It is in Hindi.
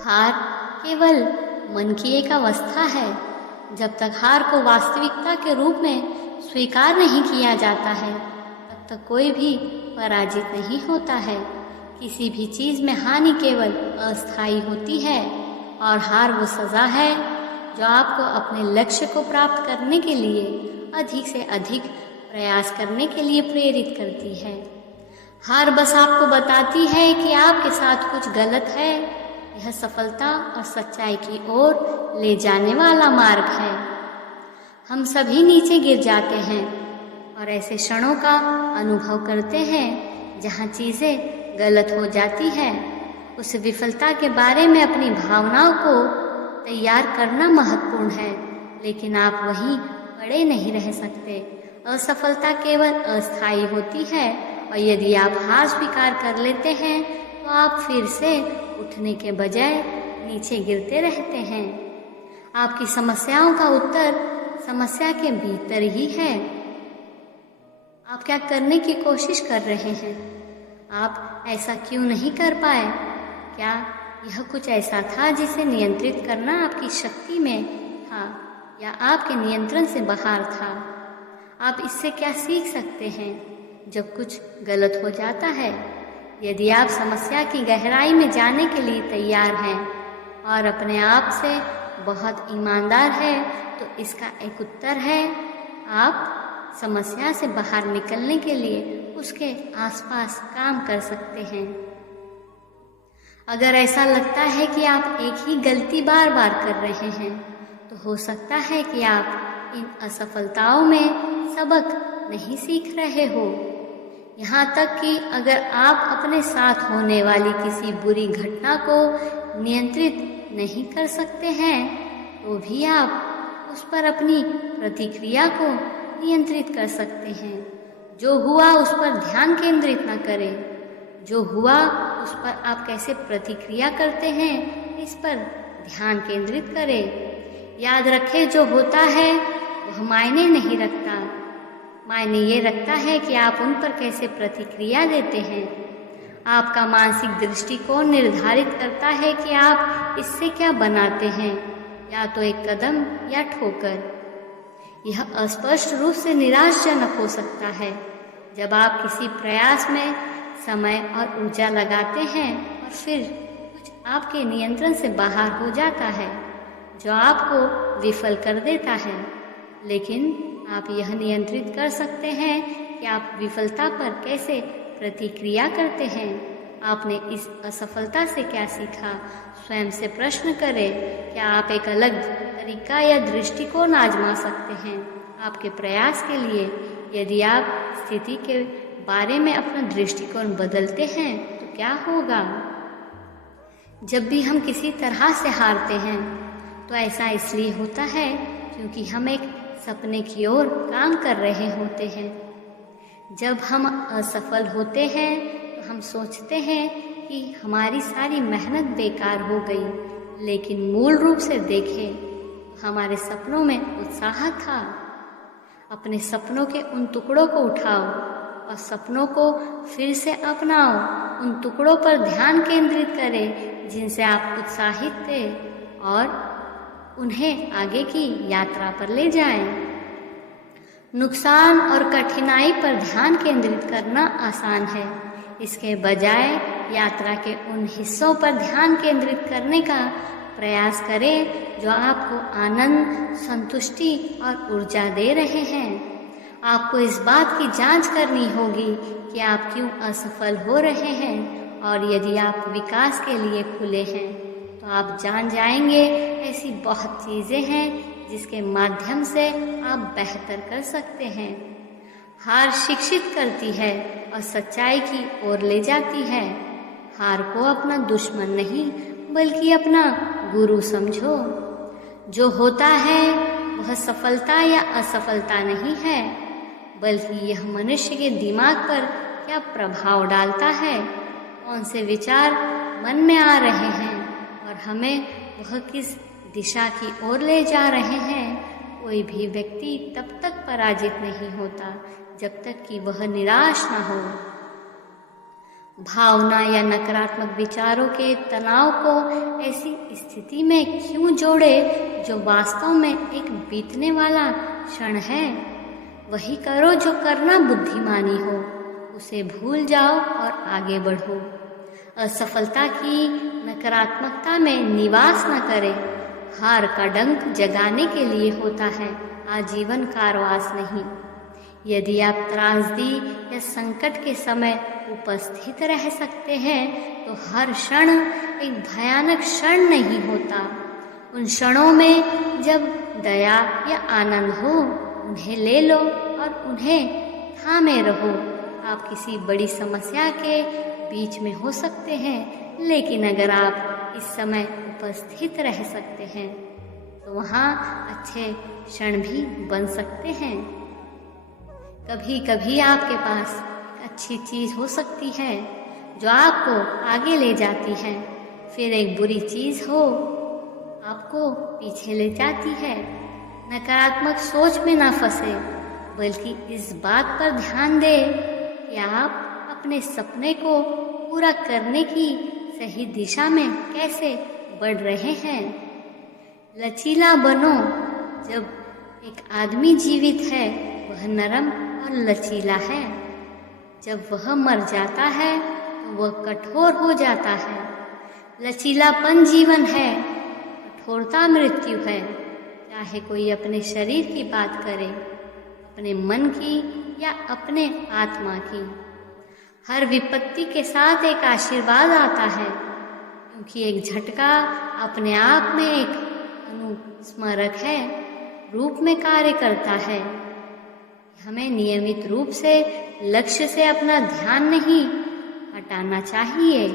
हार केवल मन की एक अवस्था है। जब तक हार को वास्तविकता के रूप में स्वीकार नहीं किया जाता है, तब तक कोई भी पराजित नहीं होता है। किसी भी चीज़ में हानि केवल अस्थायी होती है और हार वो सज़ा है जो आपको अपने लक्ष्य को प्राप्त करने के लिए अधिक से अधिक प्रयास करने के लिए प्रेरित करती है। हार बस आपको बताती है कि आपके साथ कुछ गलत है। यह सफलता और सच्चाई की ओर ले जाने वाला मार्ग है। हम सभी नीचे गिर जाते हैं और ऐसे क्षणों का अनुभव करते हैं जहाँ चीज़ें गलत हो जाती है। उस विफलता के बारे में अपनी भावनाओं को तैयार करना महत्वपूर्ण है, लेकिन आप वहीं पड़े नहीं रह सकते। असफलता केवल अस्थायी होती है और यदि आप हार स्वीकार कर लेते हैं तो आप फिर से उठने के बजाय नीचे गिरते रहते हैं। आपकी समस्याओं का उत्तर समस्या के भीतर ही है। आप क्या करने की कोशिश कर रहे हैं? आप ऐसा क्यों नहीं कर पाए? क्या यह कुछ ऐसा था जिसे नियंत्रित करना आपकी शक्ति में था या आपके नियंत्रण से बाहर था? आप इससे क्या सीख सकते हैं जब कुछ गलत हो जाता है? यदि आप समस्या की गहराई में जाने के लिए तैयार हैं और अपने आप से बहुत ईमानदार हैं, तो इसका एक उत्तर है, आप समस्या से बाहर निकलने के लिए उसके आसपास काम कर सकते हैं। अगर ऐसा लगता है कि आप एक ही गलती बार बार कर रहे हैं, तो हो सकता है कि आप इन असफलताओं में सबक नहीं सीख रहे हो। यहाँ तक कि अगर आप अपने साथ होने वाली किसी बुरी घटना को नियंत्रित नहीं कर सकते हैं, तो भी आप उस पर अपनी प्रतिक्रिया को नियंत्रित कर सकते हैं। जो हुआ उस पर ध्यान केंद्रित न करें, जो हुआ उस पर आप कैसे प्रतिक्रिया करते हैं इस पर ध्यान केंद्रित करें। याद रखें, जो होता है वह मायने नहीं रखता, मायने ये रखता है कि आप उन पर कैसे प्रतिक्रिया देते हैं। आपका मानसिक दृष्टिकोण निर्धारित करता है कि आप इससे क्या बनाते हैं, या तो एक कदम या ठोकर। यह अस्पष्ट रूप से निराशाजनक हो सकता है जब आप किसी प्रयास में समय और ऊर्जा लगाते हैं और फिर कुछ आपके नियंत्रण से बाहर हो जाता है जो आपको विफल कर देता है। लेकिन आप यह नियंत्रित कर सकते हैं कि आप विफलता पर कैसे प्रतिक्रिया करते हैं। आपने इस असफलता से क्या सीखा? स्वयं से प्रश्न करें, क्या आप एक अलग तरीका या दृष्टिकोण आजमा सकते हैं आपके प्रयास के लिए? यदि आप स्थिति के बारे में अपना दृष्टिकोण बदलते हैं तो क्या होगा? जब भी हम किसी तरह से हारते हैं तो ऐसा इसलिए होता है क्योंकि हम एक सपने की ओर काम कर रहे होते हैं। जब हम असफल होते हैं तो हम सोचते हैं कि हमारी सारी मेहनत बेकार हो गई, लेकिन मूल रूप से देखें हमारे सपनों में उत्साह था। अपने सपनों के उन टुकड़ों को उठाओ और सपनों को फिर से अपनाओ। उन टुकड़ों पर ध्यान केंद्रित करें जिनसे आप उत्साहित थे और उन्हें आगे की यात्रा पर ले जाएं। नुकसान और कठिनाई पर ध्यान केंद्रित करना आसान है, इसके बजाय यात्रा के उन हिस्सों पर ध्यान केंद्रित करने का प्रयास करें जो आपको आनंद, संतुष्टि और ऊर्जा दे रहे हैं। आपको इस बात की जांच करनी होगी कि आप क्यों असफल हो रहे हैं, और यदि आप विकास के लिए खुले हैं तो आप जान जाएंगे ऐसी बहुत चीज़ें हैं जिसके माध्यम से आप बेहतर कर सकते हैं। हार शिक्षित करती है और सच्चाई की ओर ले जाती है। हार को अपना दुश्मन नहीं बल्कि अपना गुरु समझो। जो होता है वह सफलता या असफलता नहीं है, बल्कि यह मनुष्य के दिमाग पर क्या प्रभाव डालता है, कौन से विचार मन में आ रहे हैं और हमें वह किस दिशा की ओर ले जा रहे हैं। कोई भी व्यक्ति तब तक पराजित नहीं होता जब तक कि वह निराश न हो। भावना या नकारात्मक विचारों के तनाव को ऐसी स्थिति में क्यों जोड़े जो वास्तव में एक बीतने वाला क्षण है। वही करो जो करना बुद्धिमानी हो, उसे भूल जाओ और आगे बढ़ो। असफलता की नकारात्मकता में निवास न करें। हार का डंक जगाने के लिए होता है, आजीवन कारावास नहीं। यदि आप त्रासदी या संकट के समय उपस्थित रह सकते हैं तो हर क्षण एक भयानक क्षण नहीं होता। उन क्षणों में जब दया या आनंद हो, उन्हें ले लो और उन्हें थामे रहो। आप किसी बड़ी समस्या के बीच में हो सकते हैं, लेकिन अगर आप इस समय उपस्थित रह सकते हैं तो वहाँ अच्छे क्षण भी बन सकते हैं। कभी कभी आपके पास एक अच्छी चीज़ हो सकती है जो आपको आगे ले जाती है, फिर एक बुरी चीज़ हो आपको पीछे ले जाती है। नकारात्मक सोच में ना फंसे, बल्कि इस बात पर ध्यान दें कि आप अपने सपने को पूरा करने की सही दिशा में कैसे बढ़ रहे हैं। लचीला बनो। जब एक आदमी जीवित है वह नरम और लचीला है। जब वह मर जाता है तो वह कठोर हो जाता है। लचीलापन जीवन है, कठोरता मृत्यु है। चाहे कोई अपने शरीर की बात करे, अपने मन की या अपने आत्मा की। हर विपत्ति के साथ एक आशीर्वाद आता है, क्योंकि एक झटका अपने आप में एक अनुस्मारक है, रूप में कार्य करता है। हमें नियमित रूप से लक्ष्य से अपना ध्यान नहीं हटाना चाहिए।